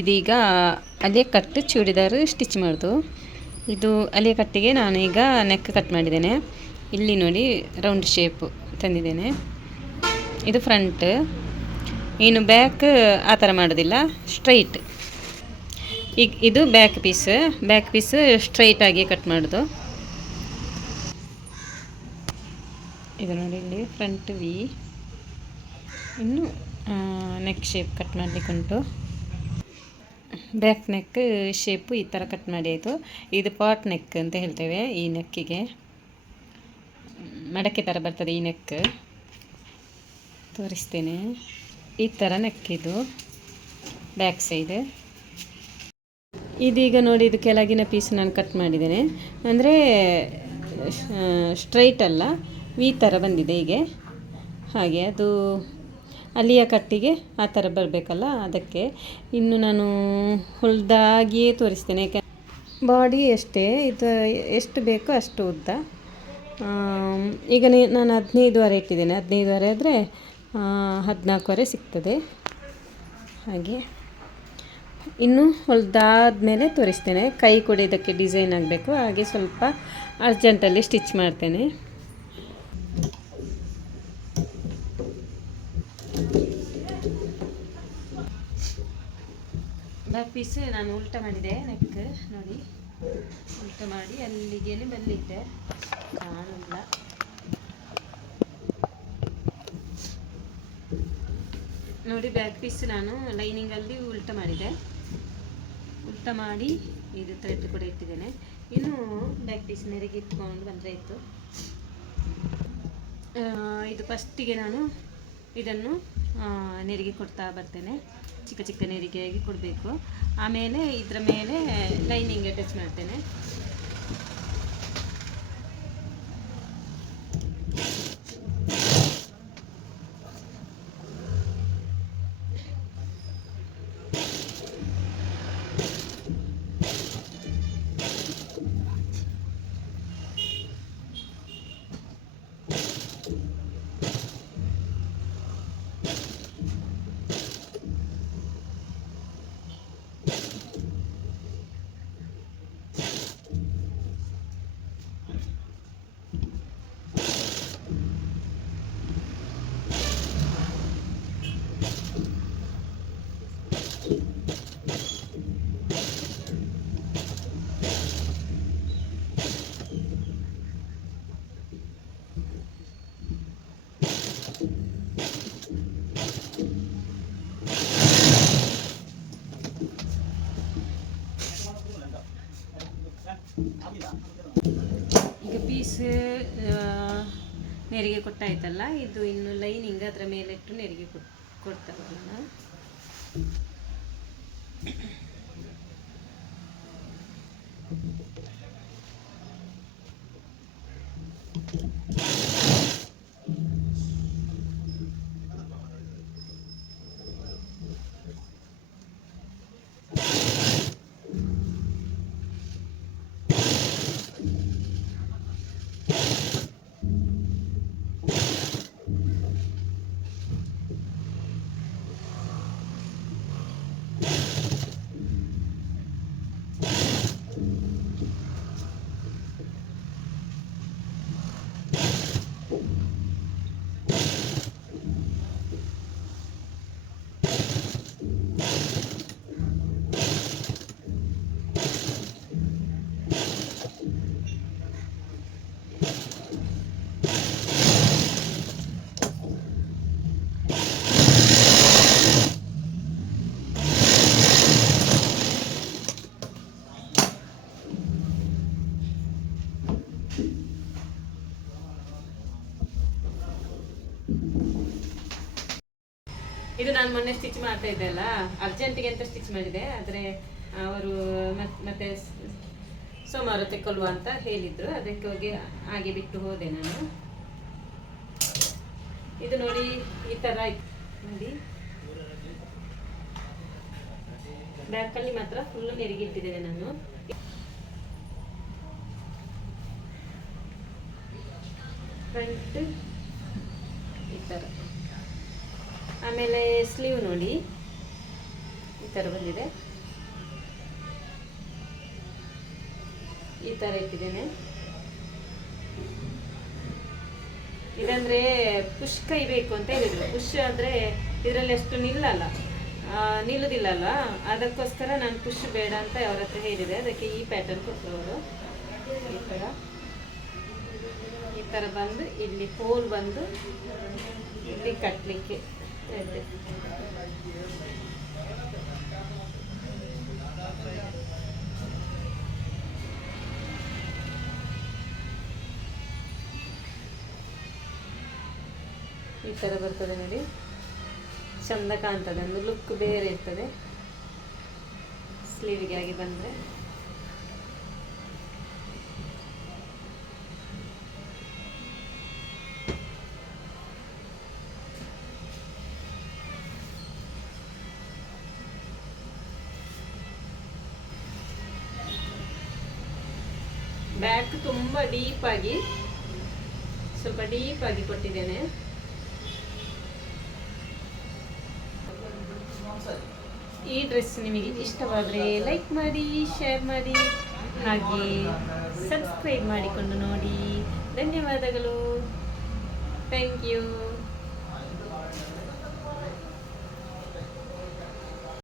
ಇದೀಗ ಅಲೆ cut churidar stitch ಮಾಡೋದು. ಇದು ಅಲೆ ಕಟ್ಟಿಗೆ ನಾನೀಗ ನೆಕ್ ಕಟ್ ಮಾಡಿದ್ದೇನೆ. ಇಲ್ಲಿ ನೋಡಿ ರೌಂಡ್ ಶೇಪ್ ತಂದಿದ್ದೇನೆ. ಇದು ಫ್ರಂಟ್. ಇನ್ನು ಬ್ಯಾಕ್ ಆ ಥರ ಮಾಡೋದಿಲ್ಲ, ಸ್ಟ್ರೈಟ್. ಈಗ ಇದು ಬ್ಯಾಕ್ ಪೀಸ್ ಸ್ಟ್ರೈಟಾಗಿ ಕಟ್ ಮಾಡೋದು. ಇದು ನೋಡಿ ಇಲ್ಲಿ ಫ್ರಂಟ್ ವಿ. ಇನ್ನು ನೆಕ್ ಶೇಪ್ ಕಟ್ ಮಾಡಲಿಕ್ಕುಂಟು. ಬ್ಯಾಕ್ ನೆಕ್ ಶೇಪು ಈ ಥರ ಕಟ್ ಮಾಡಿ ಆಯಿತು. ಇದು ಪಾಟ್ ನೆಕ್ ಅಂತ ಹೇಳ್ತೇವೆ. ಈ ನೆಕ್ಕಿಗೆ ಮಡಕೆ ಥರ ಬರ್ತದೆ. ಈ ನೆಕ್ ತೋರಿಸ್ತೇನೆ. ಈ ಥರ ನೆಕ್ ಇದು ಬ್ಯಾಕ್ ಸೈಡ್. ಇದೀಗ ನೋಡಿ ಇದು ಕೆಳಗಿನ ಪೀಸ್ ನಾನು ಕಟ್ ಮಾಡಿದ್ದೇನೆ. ಅಂದರೆ ಸ್ಟ್ರೈಟ್ ಅಲ್ಲ, ಈ ಥರ ಬಂದಿದೆ ಹೀಗೆ. ಹಾಗೆ ಅದು ಅಲ್ಲಿಯ ಕಟ್ಟಿಗೆ ಆ ಥರ ಬರಬೇಕಲ್ಲ, ಅದಕ್ಕೆ. ಇನ್ನು ನಾನು ಹೊಲ್ದಾಗಿಯೇ ತೋರಿಸ್ತೇನೆ. ಬಾಡಿ ಅಷ್ಟೇ, ಇದು ಎಷ್ಟು ಬೇಕೋ ಅಷ್ಟು ಉದ್ದ. ಈಗ ನಾನು 15 ಇಟ್ಟಿದ್ದೇನೆ. 15 ಆದರೆ 14 ಸಿಗ್ತದೆ. ಹಾಗೆ ಇನ್ನು ಹೊಲ್ದಾದ್ಮೇಲೆ ತೋರಿಸ್ತೇನೆ. ಕೈ ಕೂಡ ಇದಕ್ಕೆ ಡಿಸೈನ್ ಆಗಬೇಕು, ಹಾಗೆ ಸ್ವಲ್ಪ ಅರ್ಜೆಂಟಲ್ಲಿ ಸ್ಟಿಚ್ ಮಾಡ್ತೇನೆ. ಬ್ಯಾಕ್ ಪೀಸ್ ನಾನು ಉಲ್ಟ ಮಾಡಿದೆ. ನೆಕ್ ನೋಡಿ ಉಲ್ಟ ಮಾಡಿ ಅಲ್ಲಿಗೇನೆ ಬಂದಿದ್ದೆ, ಕಾಣಿಲ್ಲ. ನೋಡಿ ಬ್ಯಾಕ್ ಪೀಸ್ ನಾನು ಲೈನಿಂಗಲ್ಲಿ ಉಲ್ಟ ಮಾಡಿದೆ. ಉಲ್ಟ ಮಾಡಿ ಇದು ಥ್ರೆಡ್ ಕೂಡ ಇಟ್ಟಿದ್ದೇನೆ. ಇನ್ನು ಬ್ಯಾಕ್ ಪೀಸ್ ನೆರಿಗೆ ಇಟ್ಕೊಂಡು ಬಂದರೆ ಇತ್ತು. ಇದು ಫಸ್ಟಿಗೆ ನಾನು ಇದನ್ನು ನೆರಿಗೆ ಕೊಡ್ತಾ ಬರ್ತೇನೆ. ಚಿಕ್ಕ ಚಿಕ್ಕ ನೆರಿಗೆಯಾಗಿ ಕೊಡಬೇಕು. ಆಮೇಲೆ ಇದರ ಮೇಲೆ ಲೈನಿಂಗ್ ಅಟ್ಯಾಚ್ ಮಾಡ್ತೇನೆ. ಈಗ ಪೀಸ್ ನೆರಿಗೆ ಕೊಟ್ಟಾಯ್ತಲ್ಲ, ಇದು ಇನ್ನು ಲೈನಿಂಗ್ ಅದರ ಮೇಲಿಟ್ಟು ನೆರಿಗೆ ಕೊಡ್ತಾ ಹೋಗೋಣ. ಇದು ನಾನು ಮೊನ್ನೆ ಸ್ಟಿಚ್ ಮಾಡ್ತಾ ಇದ್ದೆ ಅಲ್ಲ, ಅರ್ಜೆಂಟಿಗೆ ಅಂತ ಸ್ಟಿಚ್ ಮಾಡಿದೆ. ಆದರೆ ಅವರು ಮತ್ತೆ ಸೋಮವಾರ ತೆಕ್ಕೊಳ್ಳುವ ಅಂತ ಹೇಳಿದ್ರು. ಅದಕ್ಕೆ ಹೋಗಿ ಹಾಗೆ ಬಿಟ್ಟು ಹೋದೆ ನಾನು. ಇದು ನೋಡಿ ಈ ಥರ ನೋಡಿ, ಬ್ಯಾಕಲ್ಲಿ ಮಾತ್ರ ಫುಲ್ ನೆರಿಗೆ ಇಟ್ಟಿದ್ದೇನೆ ನಾನು. ಫ್ರಂಟ್ ಈ ಥರ. ಆಮೇಲೆ ಸ್ಲೀವ್ ನೋಡಿ, ಈ ಥರ ಬಂದಿದೆ. ಈ ಥರ ಇಟ್ಟಿದ್ದೇನೆ. ಇದಂದರೆ ಪುಷ್ ಕೈ ಬೇಕು ಅಂತ ಹೇಳಿದರು. ಪುಷ್ ಆದರೆ ಇದರಲ್ಲಿ ಅಷ್ಟು ನಿಲ್ಲುವುದಿಲ್ಲಲ್ಲ, ಅದಕ್ಕೋಸ್ಕರ ನಾನು ಪುಷ್ ಬೇಡ ಅಂತ ಅವ್ರ ಹತ್ರ ಹೇಳಿದೆ. ಅದಕ್ಕೆ ಈ ಪ್ಯಾಟರ್ನ್ ಕೊಟ್ಟರು ಅವರು. ಈ ಥರ ಬಂದು ಇಲ್ಲಿ ಹೋಲ್ ಬಂದು ಇಲ್ಲಿ ಕಟ್ಟಲಿಕ್ಕೆ ಇದೆ. ಈ ಥರ ಬರ್ತದೆ ನೋಡಿ, ಚಂದ ಕಾಣ್ತದೆ, ಒಂದು ಲುಕ್ ಬೇರೆ ಇರ್ತದೆ ಸ್ಲೀವಿಗೆ ಆಗಿ ಬಂದರೆ. ಬ್ಯಾಕ್ ತುಂಬ ಡೀಪಾಗಿ, ಸ್ವಲ್ಪ ಡೀಪಾಗಿ ಕೊಟ್ಟಿದ್ದೇನೆ. ಈ ಡ್ರೆಸ್ ನಿಮಗೆ ಇಷ್ಟವಾದರೆ ಲೈಕ್ ಮಾಡಿ, ಶೇರ್ ಮಾಡಿ, ಹಾಗೆ ಸಬ್ಸ್ಕ್ರೈಬ್ ಮಾಡಿಕೊಂಡು ನೋಡಿ. ಧನ್ಯವಾದಗಳು. Thank you.